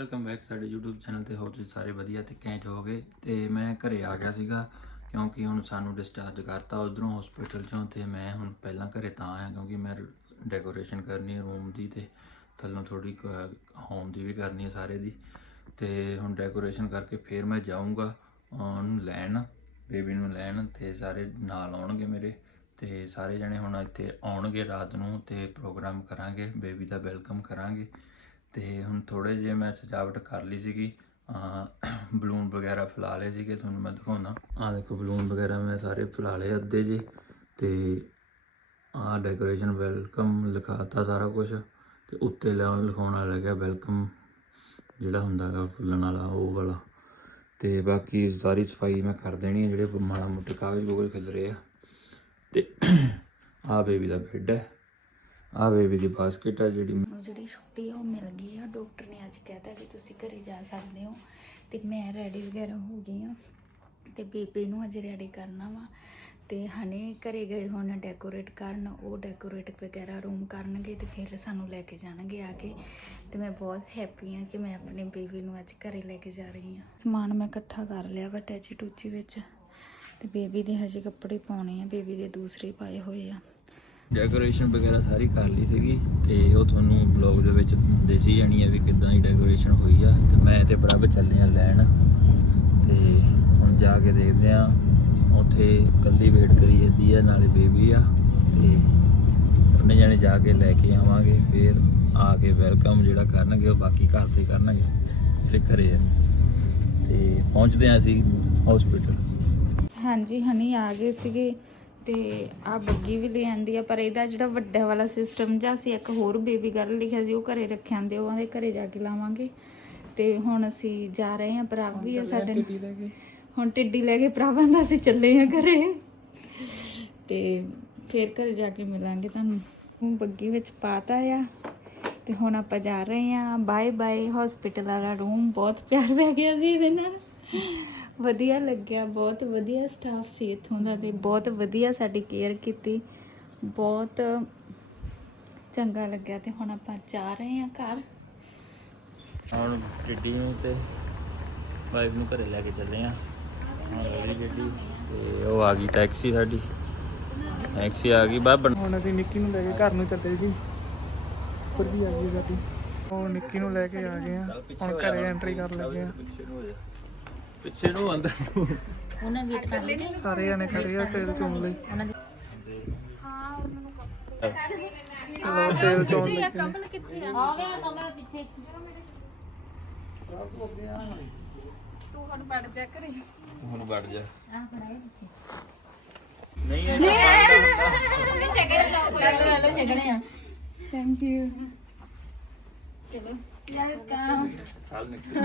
Welcome back ਸਾਡੇ YouTube channel ਤੇ। ਹੋਰ ਤੁਸੀਂ ਸਾਰੇ ਵਧੀਆ ਤੇ ਕੈਂਟ ਹੋਗੇ ਤੇ ਮੈਂ ਘਰੇ ਆ ਗਿਆ ਸੀਗਾ, ਕਿਉਂਕਿ ਹੁਣ ਸਾਨੂੰ ਡਿਸਚਾਰਜ ਕਰਤਾ ਉਧਰੋਂ ਹਸਪੀਟਲ ਚੋਂ ਤੇ ਮੈਂ ਹੁਣ ਪਹਿਲਾਂ ਘਰੇ ਤਾਂ ਆਇਆ, ਕਿਉਂਕਿ ਮੈਂ ਡੈਕੋਰੇਸ਼ਨ ਕਰਨੀ ਹੈ ਰੂਮ ਦੀ ਤੇ ਥੱਲੋਂ ਥੋੜੀ ਹੋਮ ਦੀ ਵੀ ਕਰਨੀ ਹੈ ਸਾਰੇ ਦੀ। ਤੇ ਹੁਣ ਡੈਕੋਰੇਸ਼ਨ ਕਰਕੇ ਫਿਰ ਮੈਂ ਜਾਊਂਗਾ, ਉਹਨੂੰ ਲੈਣ ਬੇਬੀ ਨੂੰ ਲੈਣ ਤੇ ਸਾਰੇ ਨਾਲ ਆਉਣਗੇ ਮੇਰੇ। ਤੇ ਸਾਰੇ ਜਣੇ ਹੁਣ ਇੱਥੇ ਆਉਣਗੇ ਰਾਤ ਨੂੰ ਤੇ ਪ੍ਰੋਗਰਾਮ ਕਰਾਂਗੇ ਬੇਬੀ ਦਾ ਵੈਲਕਮ ਕਰਾਂਗੇ। ਤੇ ਹੁਣ ਥੋੜੇ ਜੇ ਮੈਂ ਸਜਾਵਟ ਕਰ ਲਈ ਸੀਗੀ। ਬਲੂਨ ਵਗੈਰਾ ਫੁਲਾ ਲਏ ਸੀਗੇ, ਤੁਹਾਨੂੰ ਮੈਂ ਦਿਖਾਉਣਾ ਆਹ ਦੇਖੋ, ਬਲੂਨ ਵਗੈਰਾ ਮੈਂ ਸਾਰੇ ਫੁਲਾ ਲਏ ਅੱਧੇ ਜੇ ਤੇ ਆਹ ਡੈਕੋਰੇਸ਼ਨ ਵੈਲਕਮ ਲਿਖਾਤਾ ਸਾਰਾ ਕੁਝ ਤੇ ਉੱਤੇ ਲਿਆਉਣ ਲਿਖਾਉਣ ਵਾਲਾ ਲੱਗਿਆ ਵੈਲਕਮ ਜਿਹੜਾ ਹੁੰਦਾ ਹੈਗਾ ਫੁੱਲਣ ਵਾਲਾ, ਉਹ ਵਾਲਾ। ਤੇ ਬਾਕੀ ਸਾਰੀ ਸਫ਼ਾਈ ਮੈਂ ਕਰ ਦੇਣੀ ਹੈ, ਜਿਹੜੇ ਮਾੜਾ ਮੋਟੇ ਕਾਗਜ਼ ਕੋਗਜ਼ ਖਿਲ ਰਹੇ ਆ। ਤੇ ਆਹ ਬੇਬੀ ਦਾ ਬੈੱਡ ਹੈ। ਆਹ ਬੇਬੀ ਦੀ ਬਾਸਕਟ ਆ ਜਿਹੜੀ ਮੈਨੂੰ ਜਿਹੜੀ ਛੁੱਟੀ ਆ, ਉਹ ਮਿਲ ਗਈ ਆ। ਡਾਕਟਰ ਨੇ ਅੱਜ ਕਹਿਤਾ ਕਿ ਤੁਸੀਂ ਘਰੇ ਜਾ ਸਕਦੇ ਹੋ। ਤੇ ਮੈਂ ਰੈਡੀ ਵਗੈਰਾ ਹੋ ਗਈ ਆ। ਤੇ ਬੇਬੇ ਨੂੰ ਅਜੇ ਰੈਡੀ ਕਰਨਾ ਵਾ। ਤੇ ਹਨੇ ਘਰੇ ਗਏ ਹੁਣ ਡੈਕੋਰੇਟ ਕਰਨ। ਉਹ ਡੈਕੋਰੇਟ ਵਗੈਰਾ ਰੂਮ ਕਰਨਗੇ ਤੇ ਫਿਰ ਸਾਨੂੰ ਲੈ ਕੇ ਜਾਣਗੇ ਆ ਕੇ। ਤੇ ਮੈਂ ਬਹੁਤ ਹੈਪੀ ਆ ਕਿ ਮੈਂ ਆਪਣੇ ਬੇਬੀ ਨੂੰ ਅੱਜ ਘਰੇ ਲੈ ਕੇ ਜਾ ਰਹੀ ਆ। ਸਮਾਨ ਮੈਂ ਇਕੱਠਾ ਕਰ ਲਿਆ ਵਾ ਟੈਚੀ ਟੂਚੀ ਵਿੱਚ। ਤੇ ਬੇਬੀ ਦੇ ਹਜੇ ਕੱਪੜੇ ਪਾਉਣੇ ਆ। ਬੇਬੀ ਦੇ ਦੂਸਰੇ ਪਾਏ ਹੋਏ ਆ। ਡੈਕੋਰੇਸ਼ਨ ਵਗੈਰਾ ਸਾਰੀ ਕਰ ਲਈ ਸੀਗੀ ਤੇ ਉਹ ਤੁਹਾਨੂੰ ਬਲੌਗ ਦੇ ਵਿੱਚ ਦੇਸੀ ਜਾਣੀ ਹੈ ਵੀ ਕਿੱਦਾਂ ਦੀ ਡੈਕੋਰੇਸ਼ਨ ਹੋਈ ਆ। ਤੇ ਮੈਂ ਤੇ ਪ੍ਰਭ ਚੱਲੇ ਆ ਲੈਣ। ਤੇ ਹੁਣ ਜਾ ਕੇ ਦੇਖਦੇ ਆ। ਉੱਥੇ ਕੱਲੀ ਵੇਟ ਕਰੀ ਜਾਂਦੀ ਆ, ਨਾਲੇ ਬੇਬੀ ਆ। ਤੇ ਉਹਨੇ ਜਾਣੇ ਜਾ ਕੇ ਲੈ ਕੇ ਆਵਾਂਗੇ, ਫਿਰ ਆ ਕੇ ਵੈਲਕਮ ਜਿਹੜਾ ਕਰਨਗੇ, ਉਹ ਬਾਕੀ ਘਰ ਤੇ ਕਰਨਗੇ ਜਿਹੜੇ ਘਰੇ ਆ। ਤੇ ਪਹੁੰਚਦੇ ਆ ਅਸੀਂ ਹਸਪੀਟਲ ਹਾਂਜੀ ਹਨੀ ਆ ਗਏ ਸੀਗੇ। ਤੇ ਆ ਬੱਗੀ ਵੀ ਲੈ ਆਂਦੀ ਆ ਪਰ ਇਹਦਾ ਜਿਹੜਾ ਵੱਡਾ ਵਾਲਾ ਸਿਸਟਮ ਜਾਂ ਅਸੀਂ ਇੱਕ ਹੋਰ ਬੇਬੀ ਗਰਲ ਲਿਖਿਆ ਸੀ ਉਹ ਘਰੇ ਰੱਖਿਆ ਆਂਦੇ ਉਹਨਾਂ ਦੇ ਘਰੇ ਜਾ ਕੇ ਲਾਵਾਂਗੇ। ਤੇ ਹੁਣ ਅਸੀਂ ਜਾ ਰਹੇ ਹਾਂ ਭਰਾ ਵੀ ਆ ਸਾਡੇ ਨਾਲ। ਹੁਣ ਟਿੱਡੀ ਲੈ ਕੇ ਭਰਾਵਾਂ ਦਾ ਅਸੀਂ ਚੱਲੇ ਆ ਘਰੇ। ਤੇ ਫੇਰ ਘਰੇ ਜਾ ਕੇ ਮਿਲਾਂਗੇ ਤੁਹਾਨੂੰ। ਹੁਣ ਬੱਗੀ ਵਿੱਚ ਪਾਤਾ ਆ ਤੇ ਹੁਣ ਆਪਾਂ ਜਾ ਰਹੇ ਆ ਬਾਏ ਬਾਏ ਹਸਪੀਟਲ ਵਾਲਾ ਰੂਮ ਬਹੁਤ ਪਿਆਰ ਪੈ ਗਿਆ ਸੀ ਇਹਦੇ ਨਾਲ। ਵਧੀਆ ਲੱਗਿਆ ਬਹੁਤ ਵਧੀਆ ਸਟਾਫ ਸੀ ਇੱਥੋਂ ਦਾ ਤੇ ਬਹੁਤ ਵਧੀਆ ਸਾਡੀ ਕੇਅਰ ਕੀਤੀ। ਬਹੁਤ ਚੰਗਾ ਲੱਗਿਆ ਤੇ ਹੁਣ ਆਪਾਂ ਜਾ ਰਹੇ ਹਾਂ ਘਰ। ਹੁਣ ਟਿੱਡੀ ਨੂੰ ਤੇ ਵਾਈਫ ਨੂੰ ਘਰੇ ਲੈ ਕੇ ਚੱਲੇ ਆ ਹਾਂ ਰੈਡੀ ਟਿੱਡੀ ਤੇ ਉਹ ਆ ਗਈ ਟੈਕਸੀ ਸਾਡੀ। ਟੈਕਸੀ ਆ ਗਈ ਬਾਬਾ ਹੁਣ ਅਸੀਂ ਨਿੱਕੀ ਨੂੰ ਲੈ ਕੇ ਘਰ ਨੂੰ ਚੱਲੇ ਸੀ। ਉੱਪਰ ਵੀ ਆ ਗਈ ਗੱਡੀ। ਉਹ ਨਿੱਕੀ ਨੂੰ ਲੈ ਕੇ ਆ ਗਏ ਆ ਹੁਣ ਘਰੇ ਐਂਟਰੀ ਕਰ ਲੱਗੇ ਆ ਪਿੱਛੇ ਨੂੰ ਹੋ ਨੂੰ। ਅੰਦਰ ਨੂੰ ਉਹਨਾਂ ਵੇਟ ਕਰ ਲਈ ਸਾਰੇ ਜਣੇ ਖੜੇ ਆ ਤੇਲ ਚੋਣ ਲਈ। ਉਹਨਾਂ ਦੇ ਲੋ ਤੇਲ ਚੋਣ ਲਈ। ਕਮਲ ਕਿੱਥੇ ਆ? ਆ ਗਿਆ ਕਮਲ ਪਿੱਛੇ ਤੂੰ ਹੁਣ ਪੜ ਜਾ ਕਰੇ ਹੁਣ ਵੜ ਜਾ। ਆ ਖੜਾ ਪਿੱਛੇ। ਨਹੀਂ ਇਹ ਛੱਡਣੇ ਆ। ਥੈਂਕ ਯੂ ਚਲੋ। ਯਾਰ ਕੰਮ ਹਾਲ ਨਿਕਲ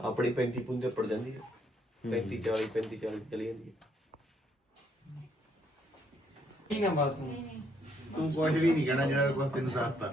ਆਪਣੀ 35 ਪੁੰਜੇ ਪੜ ਜਾਂਦੀ ਹੈ। 35 40 35 40 ਚਲੀ ਜਾਂਦੀ ਹੈ ਤੂੰ? ਕੁਝ ਵੀ ਨਹੀਂ ਕਹਿਣਾ ਜਿਹੜਾ ਕੁਝ ਤੈਨੂੰ ਦੱਸਤਾ।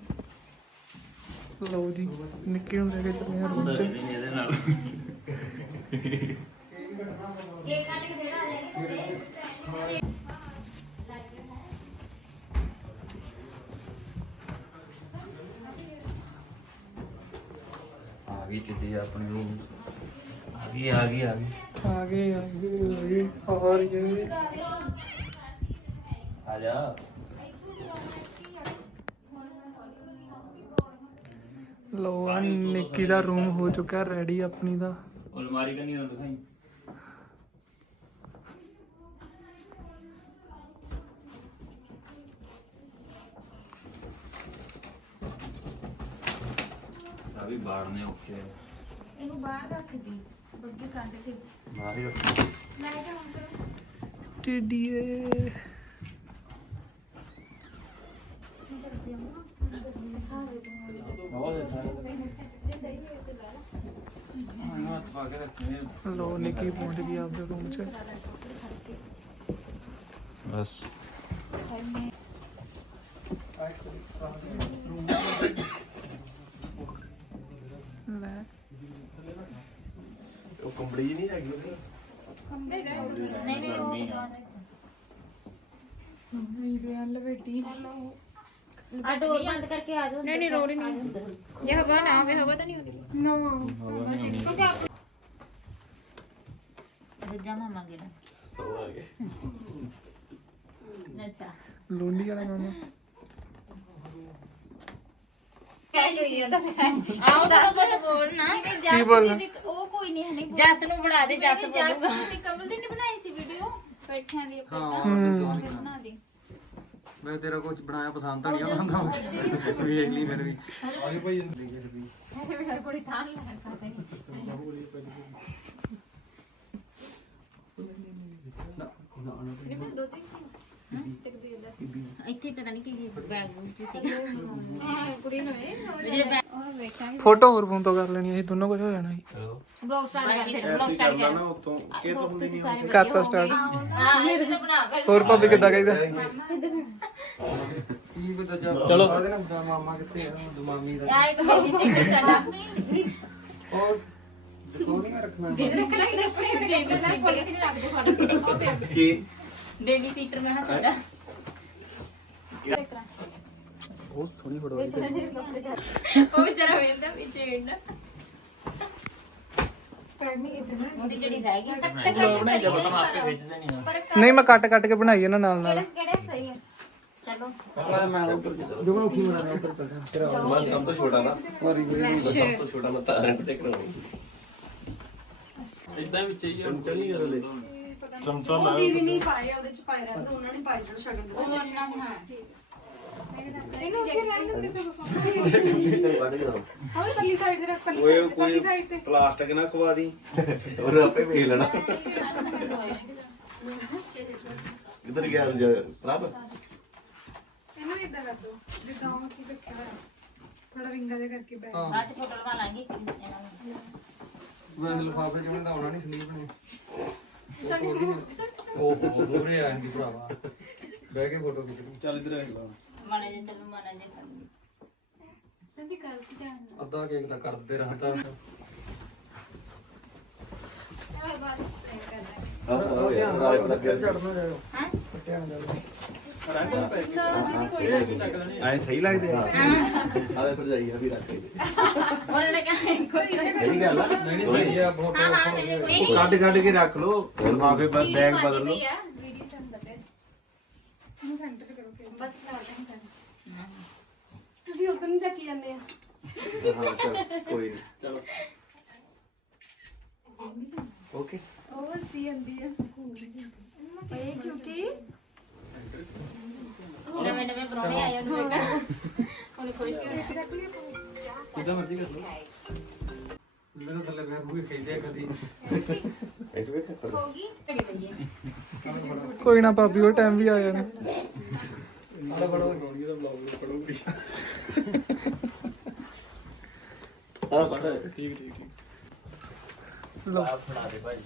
ਲੋ ਜੀ। ਨਿੱਕੀ ਨੂੰ ਲੈ ਕੇ ਚੱਲੇ ਆ ਰੂਮ 'ਚ ਲੋ ਆ ਨਿੱਕੀ ਦਾ ਰੂਮ ਹੋ ਚੁੱਕਾ ਰੈਡੀ ਆਪਣੀ ਦਾ। ਅਲਮਾਰੀ ਕਨੀ ਨਾ ਦਿਖਾਈ। ਆ ਵੀ ਬਾੜਨੇ ਔਖੇ ਆ। ਇਹਨੂੰ ਬਾਹਰ ਰੱਖ ਦੀ ਬੱਗੀ ਕੱਢ ਕੇ। ਬਾਹਰ ਹੀ ਰੱਖ। ਮੈਂ ਤਾਂ ਹੁਣ ਕਰੂੰ। ਟਿੱਡੀਏ। ਰੱਖਣੇ ਲੋ ਨਿੱਕੀ ਪਹੁੰਚ ਗਈ ਆਪਦੇ ਰੂਮ 'ਚ ਬਸ ਲੈ ਉਹ ਕੰਬਲੀ ਜਿਹੀ ਨਹੀਂ ਹੈਗੀ ਉਹਦੀ ਨਹੀਂ ਨਹੀਂ ਉਹ ਆ ਡੋਰ ਬੰਦ ਕਰਕੇ ਆ ਜਾਓ ਨਹੀਂ ਨਹੀਂ ਰੋੜ ਨਹੀਂ ਜੇ ਹਵਾ ਨਾ ਆਵੇ ਹਵਾ ਤਾਂ ਨਹੀਂ ਹੁੰਦੀ ਦੂਜਾ ਮਾਮਾ ਗਿਆ ਸੋ ਆ ਗਏ ਅੱਛਾ ਲੋਲੀ ਵਾਲਾ ਮਾਮਾ ਆਓ ਤਾਂ ਬੋਲ ਬੋਲਣਾ ਕੀ ਬੋਲਣਾ ਉਹ ਕੋਈ ਨਹੀਂ ਹਨੇ ਜੱਸ ਨੂੰ ਬਣਾ ਦੇ ਜੱਸ ਜਸ ਬੋਲੂਗਾ ਦੀ ਕਮਲ ਦੀ ਨੇ ਬਣਾਈ ਸੀ ਵੀਡੀਓ ਬੈਠਿਆਂ ਦੀ ਆਪਾਂ ਹੂੰ ਬਣਾ ਦੀ ਮੈਂ ਤੇਰਾ ਕੁਝ ਬਣਾਇਆ ਪਸੰਦ ਤਾਂ ਨਹੀਂ ਆਉਂਦਾ ਵੇਖ ਲਈ ਫਿਰ ਵੀ ਬੜੀ ਥਾਂ ਲੱਗ ਸਕਦਾ ਦੋ ਤਿੰਨ ਪਤਾ ਨਹੀਂ ਕੀ ਬੈਗ ਬੂਗ ਚ ਸੀ ਫੋਟੋ ਹੋਰ ਫੋਨ ਤੋਂ ਕਰ ਲੈਣੀ ਇਹ ਦੋਨੋਂ ਕੁਝ ਹੋ ਜਾਣਾ ਸੀ ਬਲੌਗ ਸਟਾਰਟ ਕਰ ਫਿਰ ਬਲੌਗ ਐਸੀ ਸਟਾਰਟ ਕਰਦਾ ਕਰ ਨਾ ਉਤੋਂ ਕਿ ਤੋਂ ਹੁੰਦੀ ਨਹੀਂ ਕਰਤਾ ਸਟਾਰਟ ਹਾਂ ਇਹ ਤਾਂ ਬਣਾ ਕਰ ਹੋਰ ਭਾਬੀ ਕਿੱਦਾਂ ਕਹੀਦਾ ਕੀ ਪਤਾ ਚੱਲ ਮਾਮਾ ਕਿੱਥੇ ਆ ਮਾਮੀ ਦਾ ਆ ਇੱਕ ਬੇਬੀ ਸੀਟਰ ਸਾਡਾ ਉਹ ਦੇਖੋ ਨਹੀਂ ਰੱਖਣਾ ਕੀ ਬੇਬੀ ਸੀਟਰ ਮੈਂ ਹਾਂ ਸਾਡਾ ਬਹੁਤ ਸੋਹਣੀ ਫੋਟੋ ਆਈ ਉਹ ਜਰਾ ਵੇਂਦਾ ਵਿੱਚ ਵੇਂਦਾ ਉਹਦੀ ਜਿਹੜੀ ਰਹਿ ਗਈ ਪਰ ਨਹੀਂ ਮੈਂ ਕੱਟ ਕੱਟ ਕੇ ਬਣਾਈ ਇਹਨਾਂ ਨਾਲ ਨਾਲ। ਕਿਹੜੇ ਸਹੀ ਹੈ ਚਲੋ ਮੈਂ ਉੱਪਰ ਜੁਗਨ ਉੱਠੀ ਬਣਾ ਰਿਹਾ ਉੱਪਰ ਚੱਲ ਤੇਰਾ ਮੈਂ ਸਭ ਤੋਂ ਛੋਟਾ ਨਾ। ਵਾਰੀ ਮੈਂ ਸਭ ਤੋਂ ਛੋਟਾ ਮੈਂ ਤਾਂ ਰੈਂਟ ਤੇ ਕਰਾਉਣੀ ਇਦਾਂ ਵਿੱਚ ਹੀ ਚਮਚਾ ਨਹੀਂ ਕਰ ਲੈ ਇਹਨੂੰ ਉੱਥੇ ਰਹਿਣ ਦਿੰਦੇ ਸਗੋਂ ਕੱਢ ਕੇ ਦਓ। ਹਾਂ ਪੱਲੀ ਸਾਈਡ ਤੇ ਰੱਖ ਪੱਲੀ ਓਏ ਕੋਈ ਪਲਾਸਟਿਕ ਨਾ ਖਵਾ ਦੀ। ਉਹ ਆਪੇ ਵੇਖ ਲੈਣਾ। ਕਿੱਧਰ ਗਿਆ ਰਜ ਪ੍ਰਭ? ਇਹਨੂੰ ਇਦਾਂ ਕਰ ਦੋ ਜਿੱਦਾਂ ਉਹ ਕੀ ਰੱਖਿਆ ਹੋਇਆ। ਥੋੜਾ ਵਿੰਗਾ ਜਿਹਾ ਕਰਕੇ ਬੈਠ ਬਾਅਦ ਚ ਫੋਟੋ ਲਵਾ ਲਾਂਗੇ ਇਹਨਾਂ ਨੂੰ ਮੈਂ ਲਫਾਫੇ ਚ ਬਣਦਾ ਹੋਣਾ ਨਹੀਂ ਸਲੀਪ ਨੇ। ਉਹ ਹੋ ਦੋਰੇ ਆਂ ਦੀ ਭਰਾਵਾ। ਬਹਿ ਕੇ ਫੋਟੋ ਖਿੱਚ ਲਈ ਚੱਲ ਇਧਰ ਆ ਲਾ। ਮਾੜਾ ਜਿਹਾ ਚਲੋ ਮਾੜਾ ਜਿਹਾ ਕਰ ਦਿਓ। ਸੰਦੀ ਕਰ ਕੀ ਧਿਆਨ ਅੱਧਾ ਕੇਕ ਦਾ ਕਰਦੇ ਰਹਤਾ ਨਾਲ ਕਰਨਾ ਹਾਂ। ਚੜਨਾ ਜਾਇਓ। ਹੈਂ? ਧਿਆਨ ਨਾਲ। ਐ ਸਹੀ ਲੱਗਦੇ ਆ। ਆਲੇ ਫਿਰ ਜਾਈਏ ਵੀ ਰੱਖ ਨੇ ਕੋਈ ਸਹੀ ਗੱਲ ਆ ਨਹੀਂ ਨਹੀਂ ਸਹੀ ਆ ਬਹੁਤ ਹਾਂ ਹਾਂ ਮੇਰੇ ਕੋਈ ਉਹ ਕੱਢ ਕੱਢ ਕੇ ਰੱਖ ਲਓ ਲਿਫਾਫੇ ਬੈਗ ਬਦਲ ਲਓ ਵੀਡੀਓ ਚ ਹੁੰਦਾ ਪਿਆ ਇਹਨੂੰ ਸੈਂਟਰ ਕਰੋ ਫਿਰ ਬਸ ਲਾ ਦੇ ਤੁਸੀਂ ਉਧਰ ਨੂੰ ਚੱਕੀ ਜਾਂਦੇ ਆ ਹਾਂ ਚਲ ਕੋਈ ਨਹੀਂ ਚਲੋ ਓਕੇ ਉਹ ਸੀ ਆਂਦੀ ਆ ਓਏ ਕਿਊਟੀ ਨਵੇਂ ਨਵੇਂ ਪਰੋਣੇ ਆਏ ਉਹਨੂੰ ਵੇਖਣ ਉਹਨੇ ਖੁਸ਼ ਹੋਣਾ ਕਿਦਾਂ ਮਰਜ਼ੀ ਕਰ ਲਓ ਮੇਰੇ ਥੱਲੇ ਬੈਠ ਬੂਹੇ ਖੇਡਿਆ ਕਦੀ। ਇਸ ਵੇਖ ਖੜੋ ਹੋਗੀ ਕੋਈ ਨਾ ਭਾਬੀ ਉਹ ਟਾਈਮ ਵੀ ਆ ਜਾਣਾ। ਆਲਾ ਬੜਾ ਗੋਲੀ ਦਾ ਬਲੌਗ ਪੜੂਗੀ ਹਾਂ ਪੜ ਠੀਕ ਠੀਕ ਠੀਕ। ਲਓ। ਫੜਾ ਦੇ ਭਾਈ।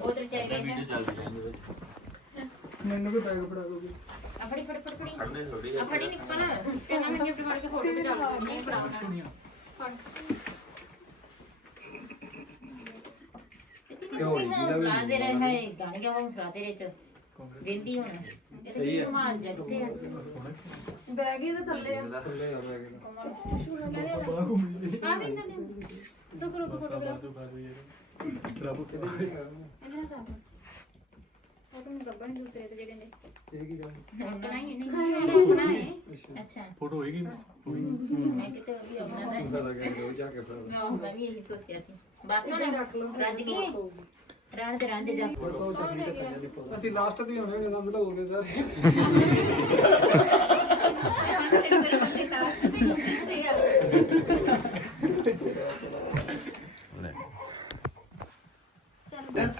ਉਧਰ ਚੱਲ ਗਏ ਵੀਡੀਓ ਚੱਲਦੀ ਰਹਿੰਦੀ ਵਿੱਚ। ਮੈਨੂੰ ਵੀ ਬੈਗ ਫੜਾ ਦੋਗੇ। ਆ ਫੜੀ ਫੜੀ ਫੜੀ ਫੜੀ। ਫੜਨੇ ਥੋੜੀ ਆ। ਫੜੀ ਨਿਕਲ ਇਹਨਾਂ ਨੇ ਗਿਫਟ ਫੜ ਕੇ ਫੋਟੋ ਖਿਚਾ ਲਈ ਨਹੀਂ ਫੜਾਉਣਾ ਹੌਸਲਾ ਦੇ ਰਹੇ ਹੈ ਗਾਣੇ ਦਾ ਹੌਸਲਾ ਤੇਰੇ ਚ। ਵੇਂਦੀ ਹੁਣ। ਇਹ ਤੇ ਕੀ ਕਮਾਲ ਜੱਟੇ ਆ। ਬੈਗ ਤੇ ਥੱਲੇ ਆ। ਥੱਲੇ ਆ ਬੈਗ ਦਾ ਆ ਵੀ ਇੰਨਾ ਰੁਕ ਰੁਕ। ਫੋਟੋਗ੍ਰਾਫ ਇਹਨਾਂ ਦਾ ਉਹ ਤਾਂ ਗੱਬਣ ਦੂਸਰੇ ਤੇ ਜਿਹੜੇ ਨੇ। ਇਹ ਕੀ ਗੱਲ? ਬਣਾਈ ਨਹੀਂ। ਨਹੀਂ ਬਣਾਏ। ਅੱਛਾ। ਫੋਟੋ ਹੋਏਗੀ ਮੈਂ ਕਿਤੇ ਵੀ ਆਉਣਾ ਨਾ। ਪਤਾ ਕਿ ਜੋ ਜਾ ਕੇ ਫਿਰ ਮੈਂ ਵੀ ਇਹੀ ਸੋਚਿਆ ਸੀ। ਬਸ ਹੁਣ ਰੱਜ ਗਈ ਰਾਣ ਦੇ ਰਾਣ ਦੇ ਜਸ। ਅਸੀਂ ਲਾਸਟ ਤੇ ਹੋਣੇ ਜਦੋਂ ਮਿਲਾਓਗੇ ਸਾਰੇ ਸਿੰਗਰ ਬੰਦੇ ਲਾਸਟ ਤੇ ਹੁੰਦੇ ਆ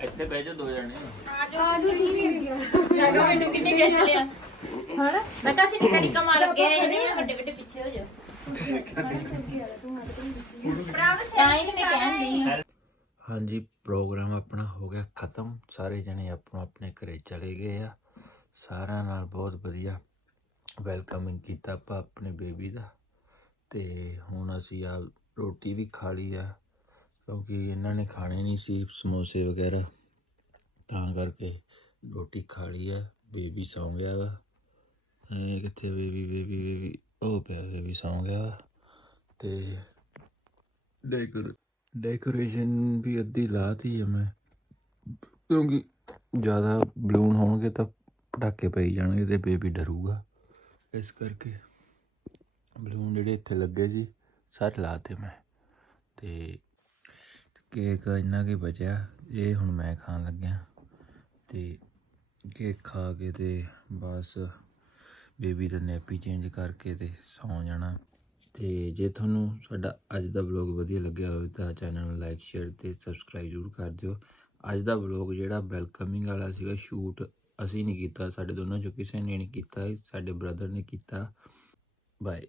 ਇੱਥੇ ਬਹਿ ਜਾ ਦੋ ਜਣੇ। ਜਾਗਾ ਮੈਨੂੰ ਕਿੰਨੇ ਕਹਿ ਲਿਆ। ਹਾਂ ਬਤਾ ਸੀ ਨਿਕਾ ਨਿਕਾ ਮਾਰ ਕੇ ਆਏ ਨੇ ਵੱਡੇ ਵੱਡੇ ਪਿੱਛੇ ਹੋ ਜਾ ਤਾਂ ਹੀ ਤੇ ਮੈਂ ਕਹਿੰਦੀ ਹਾਂ ਹਾਂਜੀ, ਪ੍ਰੋਗਰਾਮ ਆਪਣਾ ਹੋ ਗਿਆ ਖਤਮ। ਸਾਰੇ ਜਣੇ ਆਪੋ ਆਪਣੇ ਘਰੇ ਚਲੇ ਗਏ ਆ। ਸਾਰਿਆਂ ਨਾਲ ਬਹੁਤ ਵਧੀਆ ਵੈਲਕਮਿੰਗ ਕੀਤਾ ਆਪਾਂ ਆਪਣੇ ਬੇਬੀ ਦਾ। ਤੇ ਹੁਣ ਅਸੀਂ ਆ ਰੋਟੀ ਵੀ ਖਾ ਲਈ ਆ, ਕਿਉਂਕਿ ਇਹਨਾਂ ਨੇ ਖਾਣੇ ਨਹੀਂ ਸੀ ਸਮੋਸੇ ਵਗੈਰਾ। ਤਾਂ ਕਰਕੇ ਰੋਟੀ ਖਾ ਲਈ ਆ। ਬੇਬੀ ਸੌਂ ਗਿਆ ਵਾ। ਇਹ ਕਿੱਥੇ ਬੇਬੀ ਬੇਬੀ ਬੇਬੀ? ਉਹ ਪਿਆ ਬੇਬੀ ਸੌਂ ਗਿਆ ਵਾ। ਤੇ ਡੈਕੋਰ ਡੈਕੋਰੇਸ਼ਨ ਵੀ ਅੱਧੀ ਲਾਤੀ ਹੈ ਮੈਂ। ਕਿਉਂਕਿ ਜ਼ਿਆਦਾ ਬਲੂਨ ਹੋਣਗੇ ਤਾਂ ਪਟਾਕੇ ਪਈ ਜਾਣਗੇ ਤੇ ਬੇਬੀ ਡਰੂਗਾ। ਇਸ ਕਰਕੇ ਬਲੂਨ ਜਿਹੜੇ ਇੱਥੇ ਲੱਗੇ ਸੀ ਸਾਰੇ ਲਾਤੇ ਮੈਂ। ਤੇ ਕੇਕ ਇੰਨਾ ਕੀ ਬਚਿਆ ਇਹ ਹੁਣ ਮੈਂ ਖਾਣ ਲੱਗਿਆ। ਤੇ ਕੇਕ ਖਾ ਕੇ ਤੇ ਬਸ ਬੇਬੀ ਦਾ ਨੈਪੀ ਚੇਂਜ ਕਰਕੇ ਤੇ ਸੌਂ ਜਾਣਾ। ਤੇ ਜੇ ਤੁਹਾਨੂੰ ਸਾਡਾ ਅੱਜ ਦਾ ਵਲੌਗ ਵਧੀਆ ਲੱਗਿਆ ਹੋਵੇ ਤਾਂ ਚੈਨਲ ਨੂੰ ਲਾਈਕ ਸ਼ੇਅਰ ਤੇ ਸਬਸਕ੍ਰਾਈਬ ਜ਼ਰੂਰ ਕਰ ਦਿਓ। ਅੱਜ ਦਾ ਵਲੌਗ ਜਿਹੜਾ ਵੈਲਕਮਿੰਗ ਵਾਲਾ ਸੀਗਾ ਸ਼ੂਟ ਅਸੀਂ ਨਹੀਂ ਕੀਤਾ, ਸਾਡੇ ਦੋਨਾਂ ਚੋਂ ਕਿਸੇ ਨੇ ਨਹੀਂ ਕੀਤਾ, ਸਾਡੇ ਬ੍ਰਦਰ ਨੇ ਕੀਤਾ। ਬਾਏ